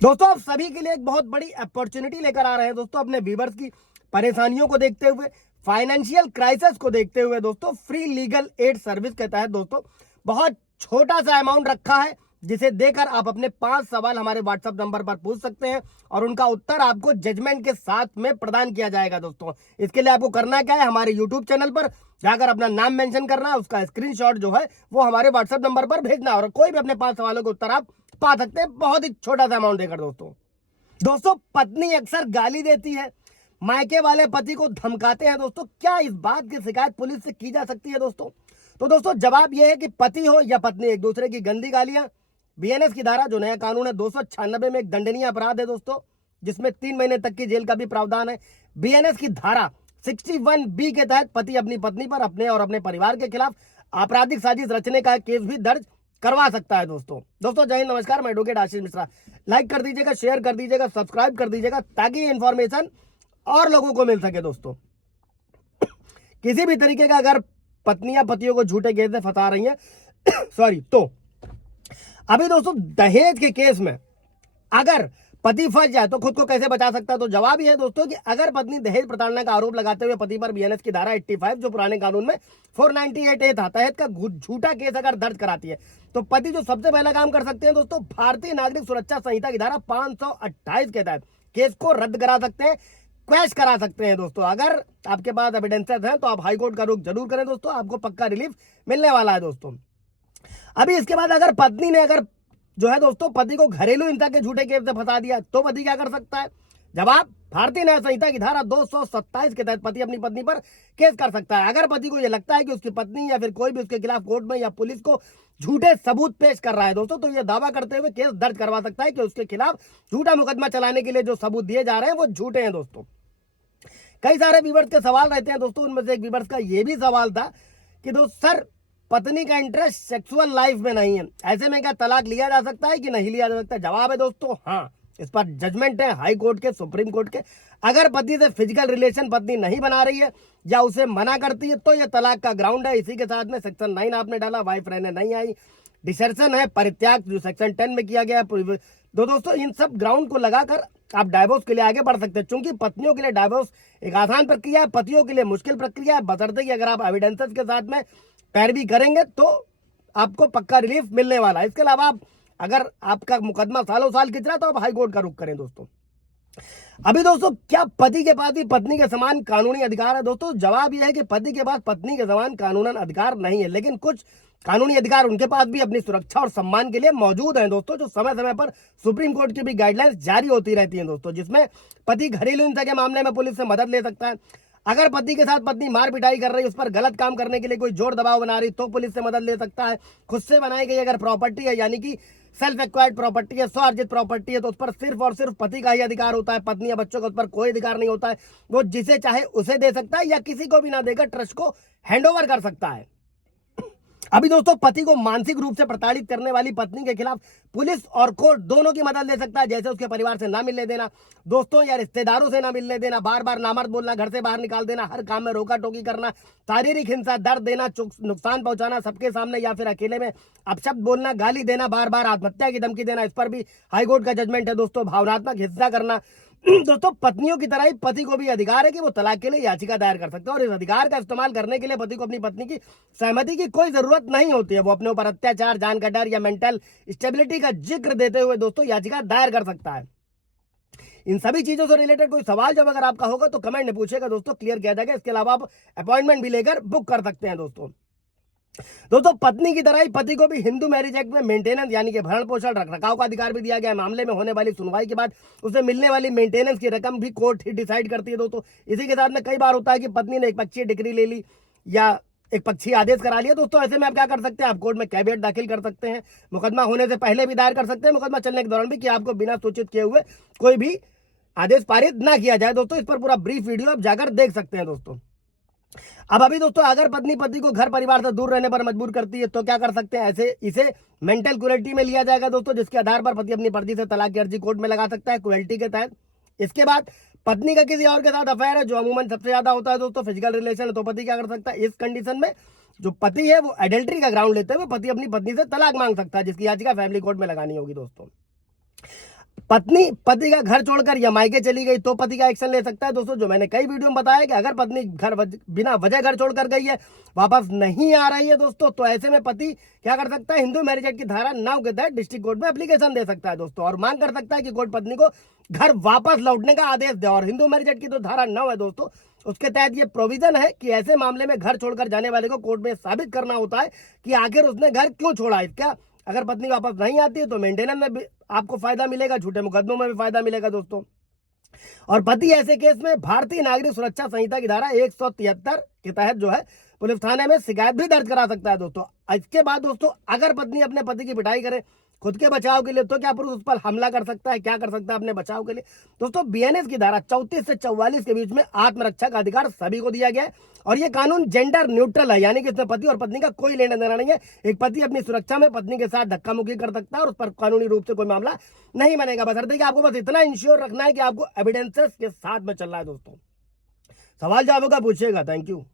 दोस्तों आप सभी के लिए एक बहुत बड़ी अपॉर्चुनिटी लेकर आ रहे हैं दोस्तों, अपने व्यूवर्स की परेशानियों को देखते हुए, फाइनेंशियल क्राइसिस को देखते हुए दोस्तों, फ्री लीगल एड सर्विस के तहत दोस्तों बहुत छोटा सा अमाउंट रखा है, जिसे देकर आप अपने 5 सवाल हमारे व्हाट्सएप नंबर पर पूछ सकते हैं और उनका उत्तर आपको जजमेंट के साथ में प्रदान किया जाएगा। दोस्तों इसके लिए आपको करना क्या है, हमारे यूट्यूब चैनल पर जाकर अपना नाम मेंशन करना है, उसका स्क्रीनशॉट जो है वो हमारे व्हाट्सएप नंबर पर भेजना और कोई भी अपने 5 सवालों के उत्तर आप पा सकते हैं बहुत ही छोटा सा अमाउंट देकर। दोस्तों पत्नी अक्सर गाली देती है, मायके वाले पति को धमकाते हैं। दोस्तों क्या इस बात की शिकायत पुलिस से की जा सकती है दोस्तों? तो दोस्तों जवाब यह है कि पति हो या पत्नी एक दूसरे की गंदी गालियां, बीएनएस की धारा जो नया कानून है 296 में एक दंडनीय अपराध है दोस्तों, जिसमें 3 महीने तक की जेल का भी प्रावधान है। बीएनएस की धारा 61B के तहत पति अपनी पत्नी पर अपने और अपने परिवार के खिलाफ आपराधिक साजिश रचने का केस भी दर्ज करवा सकता है। दोस्तों जय हिंद, नमस्कार, मैं एडवोकेट आशीष मिश्रा। लाइक कर दीजिएगा, शेयर कर दीजिएगा, सब्सक्राइब कर दीजिएगा ताकि ये इंफॉर्मेशन और लोगों को मिल सके। दोस्तों किसी भी तरीके का अगर पत्नियां पतियों को झूठे केस में फंसा रही हैं सॉरी, तो अभी दोस्तों दहेज के केस में अगर पति फंस जाए तो खुद को कैसे बचा सकता है? तो जवाब यह है दोस्तों कि अगर पत्नी दहेज प्रताड़ना का आरोप लगाते हुए पति पर बीएनएस की धारा 85 जो पुराने कानून में 498A था तहत का झूठा केस अगर दर्ज कराती है तो पति जो सबसे पहला काम कर सकते हैं दोस्तों, भारतीय नागरिक सुरक्षा संहिता की धारा 528 के तहत केस को रद्द करा सकते हैं, क्वैश करा सकते हैं। दोस्तों अगर आपके पास एविडेंसेस हैं तो आप हाईकोर्ट का रुख जरूर करें दोस्तों, आपको पक्का रिलीफ मिलने वाला है। दोस्तों अभी इसके बाद अगर पत्नी ने अगर जो है दोस्तों पति को घरेलू हिंसा के झूठे केस से फंसा दिया तो पति क्या कर सकता है? जवाब भारतीय न्याय संहिता की धारा 227 के तहत पति अपनी पत्नी पर केस कर सकता है। अगर पति को यह लगता है कि उसकी पत्नी या फिर कोई भी उसके खिलाफ कोर्ट में या पुलिस को झूठे सबूत पेश कर रहा है दोस्तों, तो यह दावा करते हुए केस दर्ज करवा सकता है कि उसके खिलाफ झूठा मुकदमा चलाने के लिए जो सबूत दिए जा रहे हैं वो झूठे हैं। दोस्तों कई सारे व्यूवर्स के सवाल रहते हैं दोस्तों, उनमें से एक व्यूवर्स का यह भी सवाल था कि दोस्त सर पत्नी का इंटरेस्ट सेक्सुअल लाइफ में नहीं है, ऐसे में क्या तलाक लिया जा सकता है कि नहीं लिया जा सकता है? जवाब है दोस्तों हाँ, इस पर जजमेंट है हाई कोर्ट के, सुप्रीम कोर्ट के। अगर पति से फिजिकल रिलेशन पत्नी नहीं बना रही है या उसे मना करती है तो यह तलाक का ग्राउंड है। इसी के साथ में सेक्शन 9 आपने डाला, वाइफ रहने नहीं आई, डिसर्शन है, परित्याग जो सेक्शन 10 में किया गया है। दोस्तों इन सब ग्राउंड को लगाकर आप डाइवोर्स के लिए आगे बढ़ सकते हैं। चूंकि पत्नियों के लिए डाइवोर्स एक आसान प्रक्रिया है, पतियों के लिए मुश्किल प्रक्रिया है, बशर्ते कि अगर आप एविडेंसेस के साथ में पैरवी करेंगे तो आपको पक्का रिलीफ मिलने वाला है। इसके अलावा आप अगर आपका मुकदमा सालों साल खिंच रहा है तो आप हाई कोर्ट का रुख करें। दोस्तों अभी दोस्तों क्या पति के पास भी पत्नी के समान कानूनी अधिकार है? दोस्तों जवाब यह है कि पति के पास पत्नी के समान कानूनन अधिकार नहीं है, लेकिन कुछ कानूनी अधिकार उनके पास भी अपनी सुरक्षा और सम्मान के लिए मौजूद हैं दोस्तों, जो समय समय पर सुप्रीम कोर्ट की भी गाइडलाइंस जारी होती रहती हैं दोस्तों, जिसमें पति घरेलू हिंसा के मामले में पुलिस से मदद ले सकता है। अगर पति के साथ पत्नी मार पिटाई कर रही है, उस पर गलत काम करने के लिए कोई जोर दबाव बना रही तो पुलिस से मदद ले सकता है। खुद से बनाई गई अगर प्रॉपर्टी है यानी कि सेल्फ एक्वायर्ड प्रॉपर्टी है, स्वअर्जित प्रॉपर्टी है, तो उस पर सिर्फ और सिर्फ पति का ही अधिकार होता है, पत्नी या बच्चों का उस पर कोई अधिकार नहीं होता है। वो जिसे चाहे उसे दे सकता है या किसी को भी ना देकर ट्रस्ट को हैंडओवर कर सकता है। अभी दोस्तों पति को मानसिक रूप से प्रताड़ित करने वाली पत्नी के खिलाफ पुलिस और कोर्ट दोनों की मदद ले सकता है, जैसे उसके परिवार से ना मिलने देना, दोस्तों या रिश्तेदारों से ना मिलने देना, बार बार नामर्द बोलना, घर से बाहर निकाल देना, हर काम में रोका टोकी करना, शारीरिक हिंसा, दर्द देना, नुकसान पहुंचाना सबके सामने या फिर अकेले में अपशब्द बोलना, गाली देना, बार बार आत्महत्या की धमकी देना, इस पर भी हाईकोर्ट का जजमेंट है। दोस्तों भावनात्मक हिंसा करना, दोस्तों पत्नियों की तरह ही पति को भी अधिकार है कि वो तलाक के लिए याचिका दायर कर सकते हैं और इस अधिकार का इस्तेमाल करने के लिए पति को अपनी पत्नी की सहमति की कोई जरूरत नहीं होती है। वो अपने ऊपर अत्याचार, जान का डर या मेंटल स्टेबिलिटी का जिक्र देते हुए दोस्तों याचिका दायर कर सकता है। इन सभी चीजों से रिलेटेड कोई सवाल जब अगर आपका होगा तो कमेंट में पूछेगा दोस्तों, क्लियर किया जाएगा। इसके अलावा आप अपॉइंटमेंट भी लेकर बुक कर सकते हैं। दोस्तों पत्नी की तरह ही पति को भी हिंदू मैरिज एक्ट में मेंटेनेंस यानी कि भरण पोषण रख रखाव का अधिकार भी दिया गया है। मामले में होने वाली सुनवाई के बाद उसे मिलने वाली मेंटेनेंस की रकम भी कोर्ट ही डिसाइड करती है। दोस्तों इसी के साथ में कई बार होता है कि पत्नी ने एक पक्षीय डिग्री ले ली या एक पक्षी आदेश करा लिया। दोस्तों ऐसे में आप क्या कर सकते हैं, आप कोर्ट में कैविएट दाखिल कर सकते हैं, मुकदमा होने से पहले भी दायर कर सकते हैं, मुकदमा चलने के दौरान भी, कि आपको बिना सूचित किए हुए कोई भी आदेश पारित ना किया जाए। दोस्तों इस पर पूरा ब्रीफ वीडियो आप जाकर देख सकते हैं। दोस्तों अब अभी दोस्तों अगर पत्नी पति को घर परिवार से दूर रहने पर मजबूर करती है तो क्या कर सकते हैं, ऐसे इसे मेंटल क्रुएल्टी में लिया जाएगा दोस्तों, जिसके आधार पर पति अपनी मर्जी से तलाक की अर्जी कोर्ट में लगा सकता है क्रुएल्टी के तहत। इसके बाद पत्नी का किसी और के साथ अफेयर है जो अमूमन सबसे ज्यादा होता है दोस्तों, फिजिकल रिलेशन है, तो पति क्या कर सकता है, इस कंडीशन में जो पति है वो एडल्ट्री का ग्राउंड लेते हुए पति अपनी पत्नी से तलाक मांग सकता है, जिसकी याचिका फैमिली कोर्ट में लगानी होगी। दोस्तों पत्नी पति का घर छोड़कर या मायके चली गई तो पति का एक्शन ले सकता है दोस्तों, जो मैंने कई वीडियो में बताया कि अगर पत्नी बिना वजह घर छोड़कर गई है, वापस नहीं आ रही है दोस्तों, तो ऐसे में पति क्या कर सकता है, हिंदू मैरिज एक्ट की धारा 9 के तहत डिस्ट्रिक्ट कोर्ट में एप्लीकेशन दे सकता है दोस्तों, और मांग कर सकता है कि कोर्ट पत्नी को घर वापस लौटने का आदेश दे। और हिंदू मैरिज एक्ट की जो धारा 9 है दोस्तों, उसके तहत ये प्रोविजन है कि ऐसे मामले में घर छोड़कर जाने वाले को कोर्ट में साबित करना होता है कि आखिर उसने घर क्यों छोड़ा। इसका अगर पत्नी वापस नहीं आती है तो मेंटेनेंस में भी आपको फायदा मिलेगा, झूठे मुकदमों में भी फायदा मिलेगा दोस्तों। और पति ऐसे केस में भारतीय नागरिक सुरक्षा संहिता की धारा 173 के तहत जो है पुलिस थाने में शिकायत भी दर्ज करा सकता है दोस्तों। इसके बाद दोस्तों अगर पत्नी अपने पति की पिटाई करे खुद के बचाव के लिए, तो क्या पुरुष उस पर हमला कर सकता है, क्या कर सकता है अपने बचाव के लिए दोस्तों। बीएनएस की धारा 34 से 44 के बीच में आत्मरक्षा का अधिकार सभी को दिया गया है, और ये कानून जेंडर न्यूट्रल है, यानी कि इसमें पति और पत्नी का कोई लेना देना नहीं है। एक पति अपनी सुरक्षा में पत्नी के साथ धक्का मुक्की कर सकता है और उस पर कानूनी रूप से कोई मामला नहीं बनेगा, बशर्ते कि आपको बस इतना इंश्योर रखना है कि आपको एविडेंसेस के साथ में चल रहा है दोस्तों। सवाल जवाब होगा पूछिएगा। Thank you.